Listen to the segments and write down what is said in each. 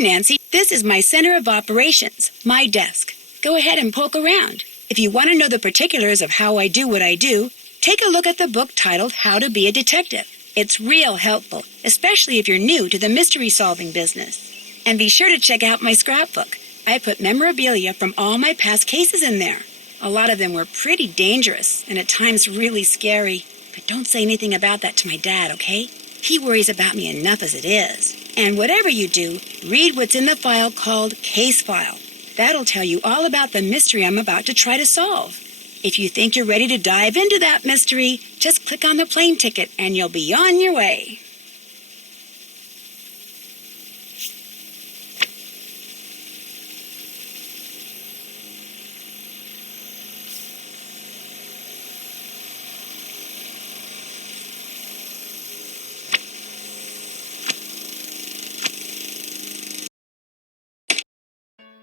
Nancy. This is my center of operations, my desk. Go ahead and poke around. If you want to know the particulars of how I do what I do, take a look at the book titled How to Be a Detective. It's real helpful, especially if you're new to the mystery-solving business. And be sure to check out my scrapbook. I put memorabilia from all my past cases in there. A lot of them were pretty dangerous and at times really scary. But don't say anything about that to my dad, okay? He worries about me enough as it is. And whatever you do, read what's in the file called Case File. That'll tell you all about the mystery I'm about to try to solve. If you think you're ready to dive into that mystery, just click on the plane ticket and you'll be on your way.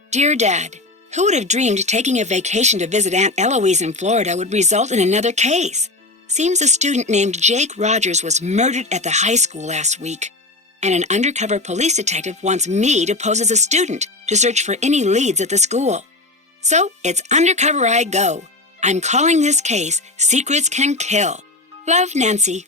Dear Dad, who would have dreamed taking a vacation to visit Aunt Eloise in Florida would result in another case? Seems a student named Jake Rogers was murdered at the high school last week. And an undercover police detective wants me to pose as a student to search for any leads at the school. So it's undercover I go. I'm calling this case Secrets Can Kill. Love, Nancy.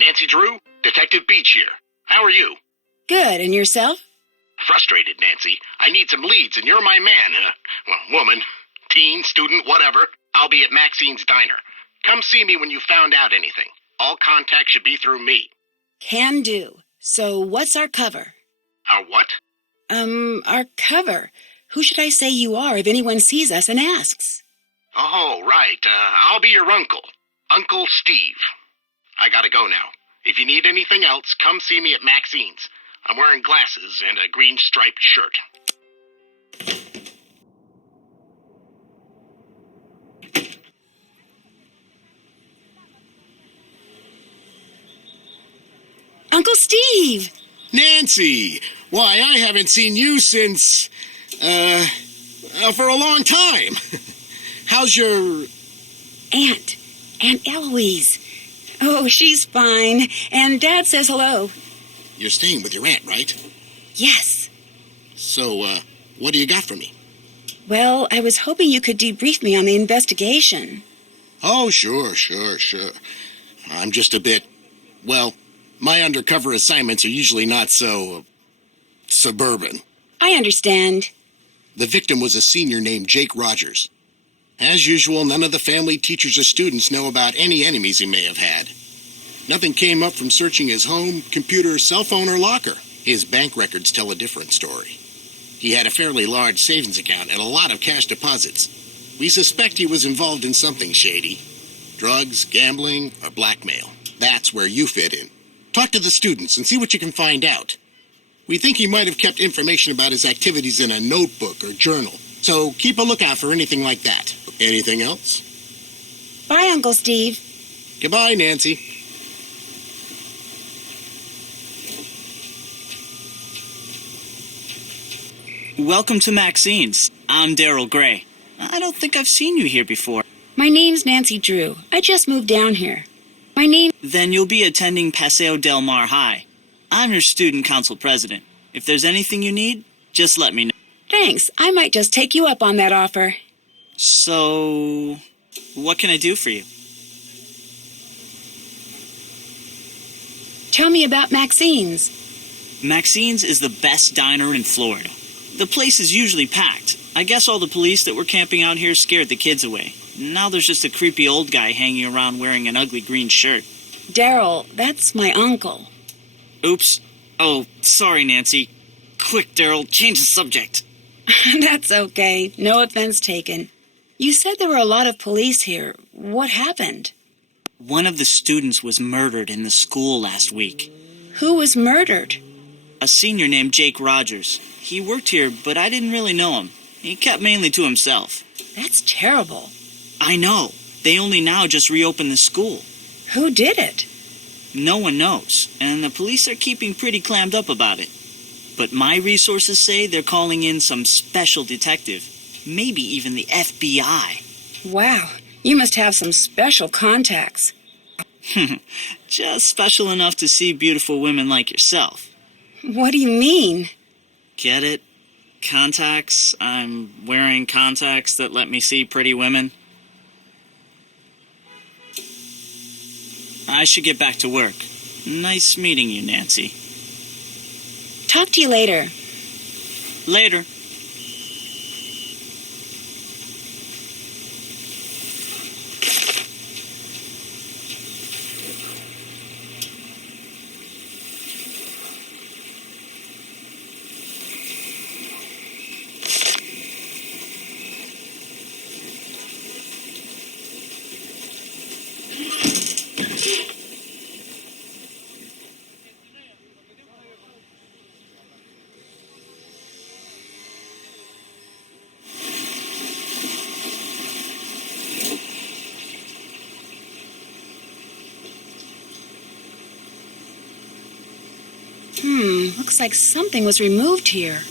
Nancy Drew, Detective Beach here. How are you? Good, and yourself? Frustrated, Nancy. I need some leads, and you're my man. Woman, teen, student, whatever. I'll be at Maxine's Diner. Come see me when you found out anything. All contact should be through me. Can do. So what's our cover? Our what? Our cover. Who should I say you are if anyone sees us and asks? Oh, right. I'll be your uncle. Uncle Steve. I gotta go now. If you need anything else, come see me at Maxine's. I'm wearing glasses and a green striped shirt. Uncle Steve! Nancy! Why, I haven't seen you since, for a long time. How's your... Aunt Eloise. Oh, she's fine. And Dad says hello. You're staying with your aunt, right? Yes. So, what do you got for me? Well, I was hoping you could debrief me on the investigation. Oh, sure. I'm just a bit... Well, my undercover assignments are usually not so... suburban. I understand. The victim was a senior named Jake Rogers. As usual, none of the family, teachers, or students know about any enemies he may have had. Nothing came up from searching his home, computer, cell phone, or locker. His bank records tell a different story. He had a fairly large savings account and a lot of cash deposits. We suspect he was involved in something shady. Drugs, gambling, or blackmail. That's where you fit in. Talk to the students and see what you can find out. We think he might have kept information about his activities in a notebook or journal. So keep a lookout for anything like that. Anything else? Bye, Uncle Steve. Goodbye, Nancy. Welcome to Maxine's. I'm Daryl Gray. I don't think I've seen you here before. My name's Nancy Drew. I just moved down here. Then you'll be attending Paseo Del Mar High. I'm your student council president. If there's anything you need, just let me know. Thanks. I might just take you up on that offer. So, what can I do for you? Tell me about Maxine's. Maxine's is the best diner in Florida. The place is usually packed. I guess all the police that were camping out here scared the kids away. Now there's just a creepy old guy hanging around wearing an ugly green shirt. Daryl, that's my uncle. Oops. Oh, sorry, Nancy. Quick, Daryl, change the subject. That's okay. No offense taken. You said there were a lot of police here. What happened? One of the students was murdered in the school last week. Who was murdered? A senior named Jake Rogers. He worked here, but I didn't really know him. He kept mainly to himself. That's terrible. I know. They only now just reopened the school. Who did it? No one knows, and the police are keeping pretty clammed up about it. But my resources say they're calling in some special detective. Maybe even the FBI. Wow, you must have some special contacts. Just special enough to see beautiful women like yourself. What do you mean? Get it? Contacts? I'm wearing contacts that let me see pretty women. I should get back to work. Nice meeting you, Nancy. Talk to you later. Later. looks like something was removed here.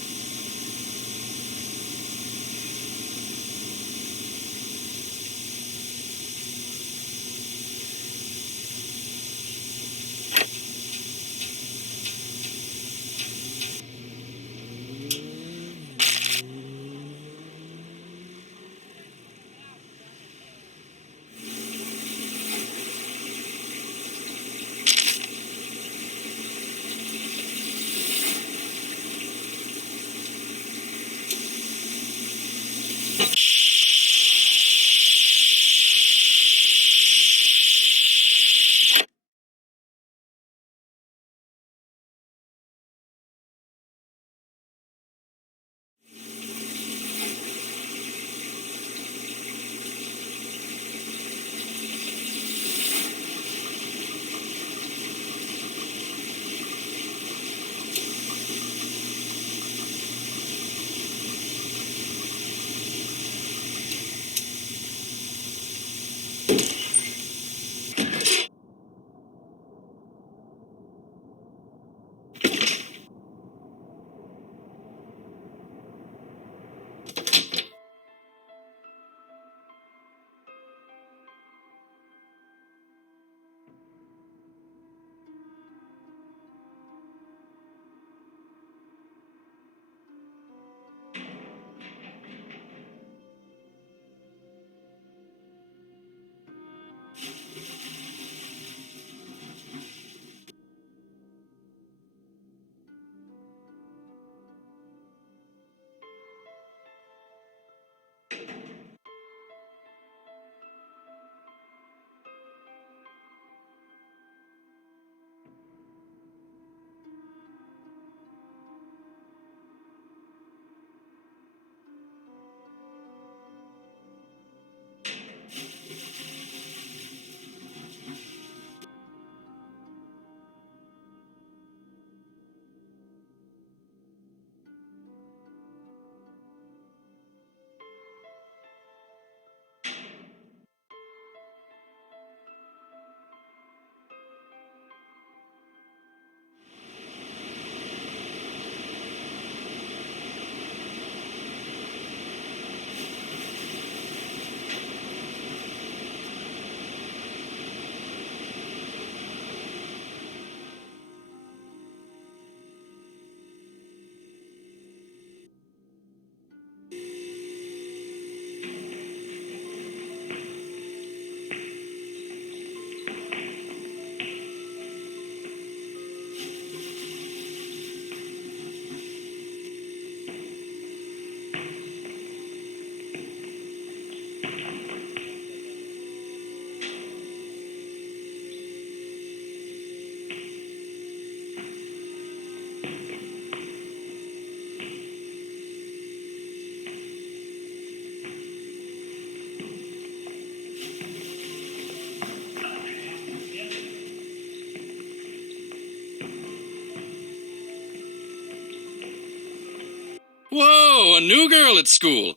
Whoa, a new girl at school.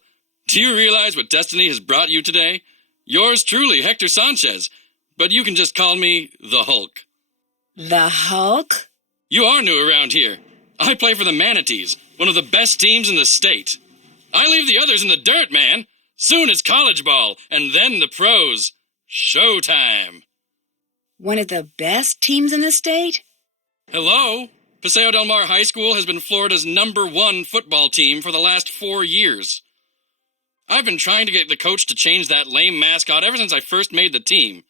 Do you realize what destiny has brought you today? Yours truly, Hector Sanchez. But you can just call me the Hulk. The Hulk? You are new around here. I play for the Manatees, one of the best teams in the state. I leave the others in the dirt, man. Soon it's college ball, and then the pros. Showtime. One of the best teams in the state? Hello? Paseo del Mar High School has been Florida's #1 football team for the last 4 years. I've been trying to get the coach to change that lame mascot ever since I first made the team.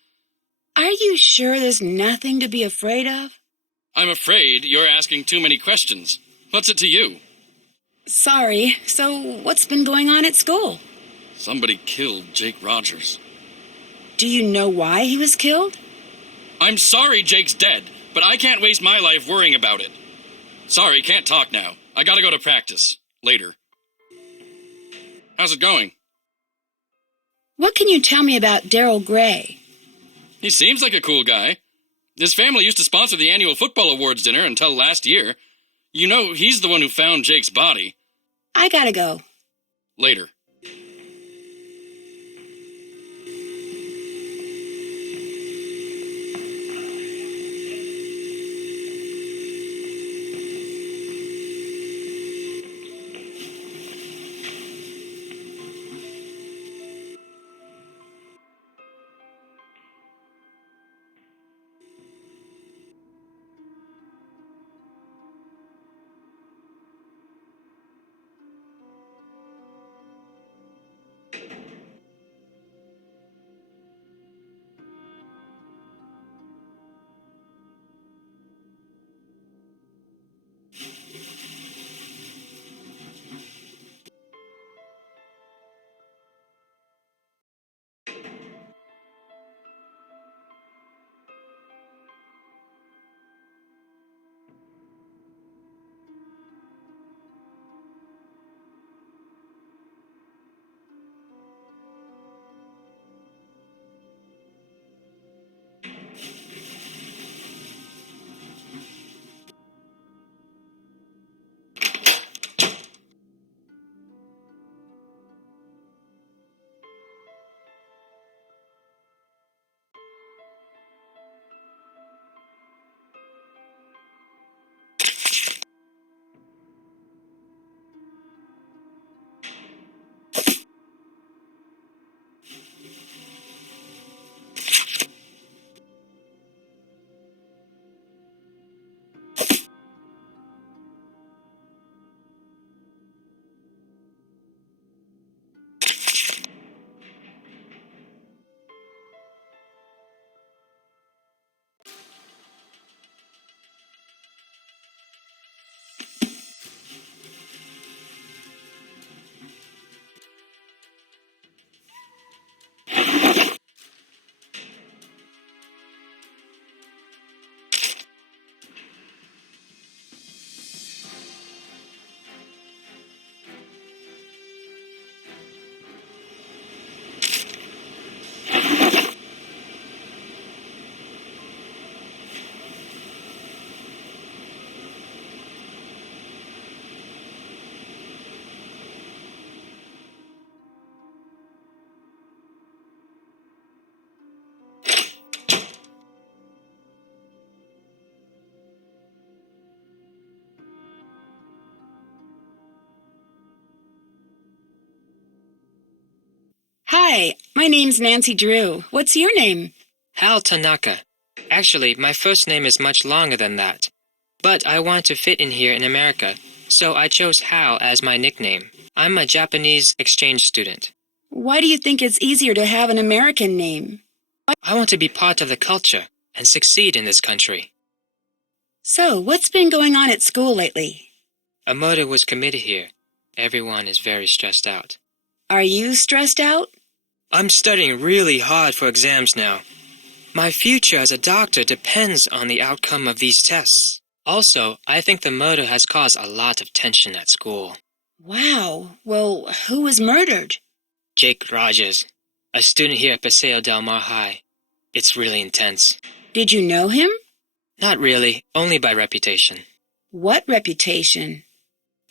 Are you sure there's nothing to be afraid of? I'm afraid you're asking too many questions. What's it to you? Sorry, so what's been going on at school? Somebody killed Jake Rogers. Do you know why he was killed? I'm sorry Jake's dead, but I can't waste my life worrying about it. Sorry, can't talk now. I gotta go to practice. Later. How's it going? What can you tell me about Daryl Gray? He seems like a cool guy. His family used to sponsor the annual football awards dinner until last year. You know, he's the one who found Jake's body. I gotta go. Later. Hi, my name's Nancy Drew. What's your name? Hal Tanaka. Actually, my first name is much longer than that. But I want to fit in here in America, so I chose Hal as my nickname. I'm a Japanese exchange student. Why do you think it's easier to have an American name? I want to be part of the culture and succeed in this country. So, what's been going on at school lately? A murder was committed here. Everyone is very stressed out. Are you stressed out? I'm studying really hard for exams now. My future as a doctor depends on the outcome of these tests. Also, I think the murder has caused a lot of tension at school. Wow. Well, who was murdered? Jake Rogers, a student here at Paseo Del Mar High. It's really intense. Did you know him? Not really, only by reputation. What reputation?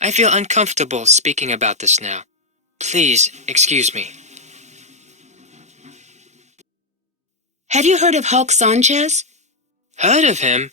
I feel uncomfortable speaking about this now. Please, excuse me. Have you heard of Hulk Sanchez? Heard of him?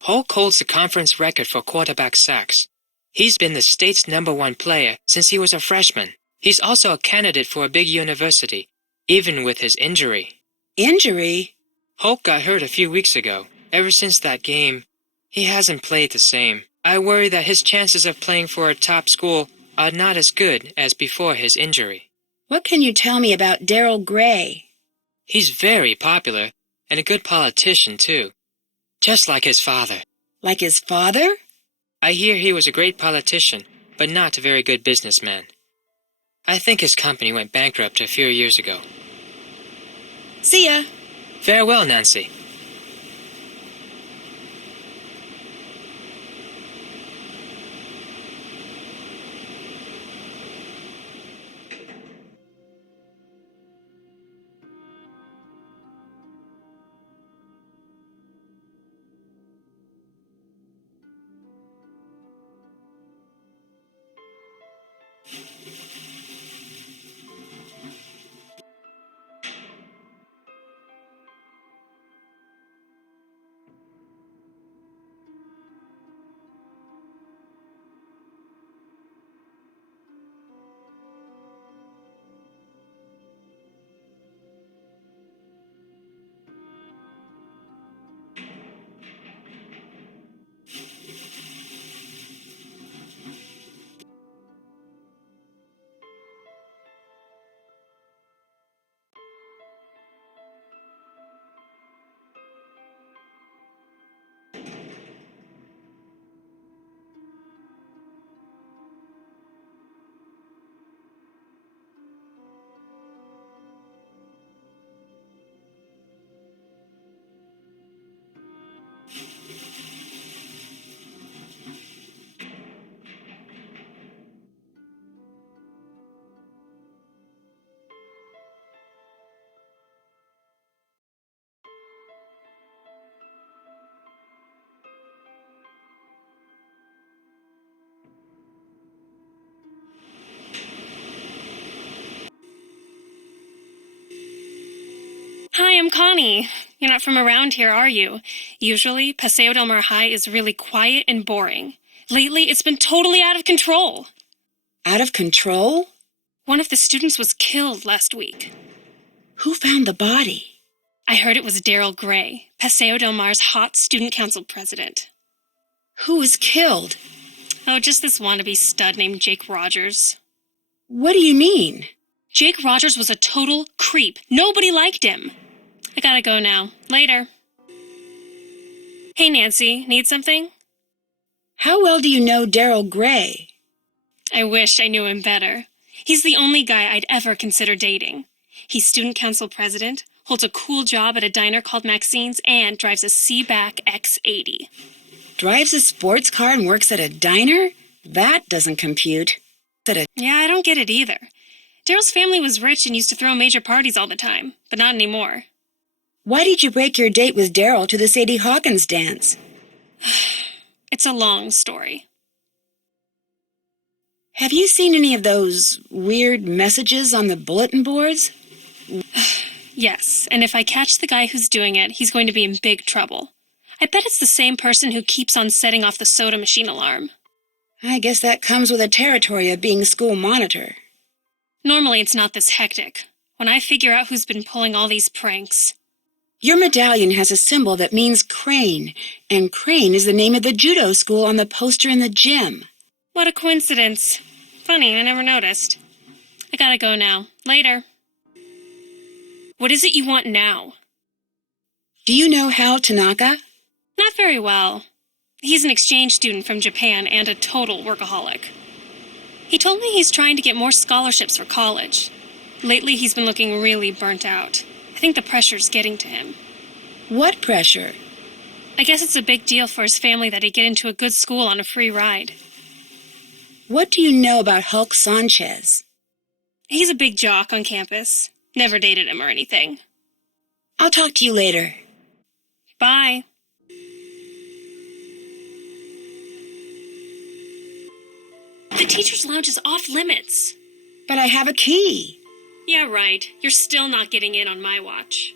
Hulk holds the conference record for quarterback sacks. He's been the state's #1 player since he was a freshman. He's also a candidate for a big university, even with his injury. Injury? Hulk got hurt a few weeks ago. Ever since that game, he hasn't played the same. I worry that his chances of playing for a top school are not as good as before his injury. What can you tell me about Daryl Gray? He's very popular, and a good politician, too. Just like his father. Like his father? I hear he was a great politician, but not a very good businessman. I think his company went bankrupt a few years ago. See ya. Farewell, Nancy. Hi, I'm Connie. You're not from around here, are you? Usually, Paseo Del Mar High is really quiet and boring. Lately, it's been totally out of control. Out of control? One of the students was killed last week. Who found the body? I heard it was Daryl Gray, Paseo Del Mar's hot student council president. Who was killed? Oh, just this wannabe stud named Jake Rogers. What do you mean? Jake Rogers was a total creep. Nobody liked him. I gotta go now. Later. Hey, Nancy, need something? How well do you know Daryl Gray? I wish I knew him better. He's the only guy I'd ever consider dating. He's student council president, holds a cool job at a diner called Maxine's, and drives a Seaback X80. Drives a sports car and works at a diner? That doesn't compute. Yeah, I don't get it either. Daryl's family was rich and used to throw major parties all the time, but not anymore. Why did you break your date with Daryl to the Sadie Hawkins dance? It's a long story. Have you seen any of those weird messages on the bulletin boards? Yes, and if I catch the guy who's doing it, he's going to be in big trouble. I bet it's the same person who keeps on setting off the soda machine alarm. I guess that comes with the territory of being school monitor. Normally it's not this hectic. when I figure out who's been pulling all these pranks. Your medallion has a symbol that means crane, and crane is the name of the judo school on the poster in the gym. What a coincidence. Funny, I never noticed. I gotta go now. Later. What is it you want now? Do you know Hal Tanaka? Not very well. He's an exchange student from Japan and a total workaholic. He told me he's trying to get more scholarships for college. Lately, he's been looking really burnt out. I think the pressure's getting to him. What pressure? I guess it's a big deal for his family that he get into a good school on a free ride. What do you know about Hulk Sanchez? He's a big jock on campus. Never dated him or anything. I'll talk to you later. Bye. The teacher's lounge is off limits. But I have a key. Yeah, right. You're still not getting in on my watch.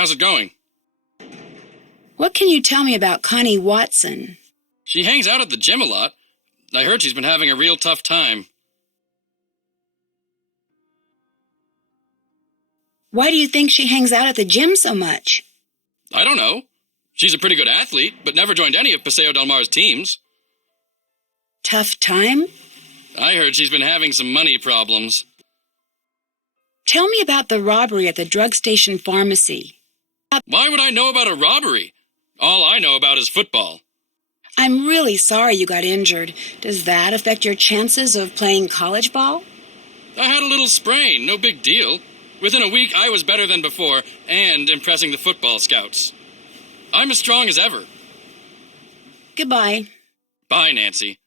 How's it going? What can you tell me about Connie Watson? She hangs out at the gym a lot. I heard she's been having a real tough time. Why do you think she hangs out at the gym so much? I don't know. She's a pretty good athlete, but never joined any of Paseo Del Mar's teams. Tough time? I heard she's been having some money problems. Tell me about the robbery at the drug station pharmacy. Why would I know about a robbery? All I know about is football. I'm really sorry you got injured. Does that affect your chances of playing college ball? I had a little sprain, no big deal. Within a week, I was better than before and impressing the football scouts. I'm as strong as ever. Goodbye. Bye, Nancy.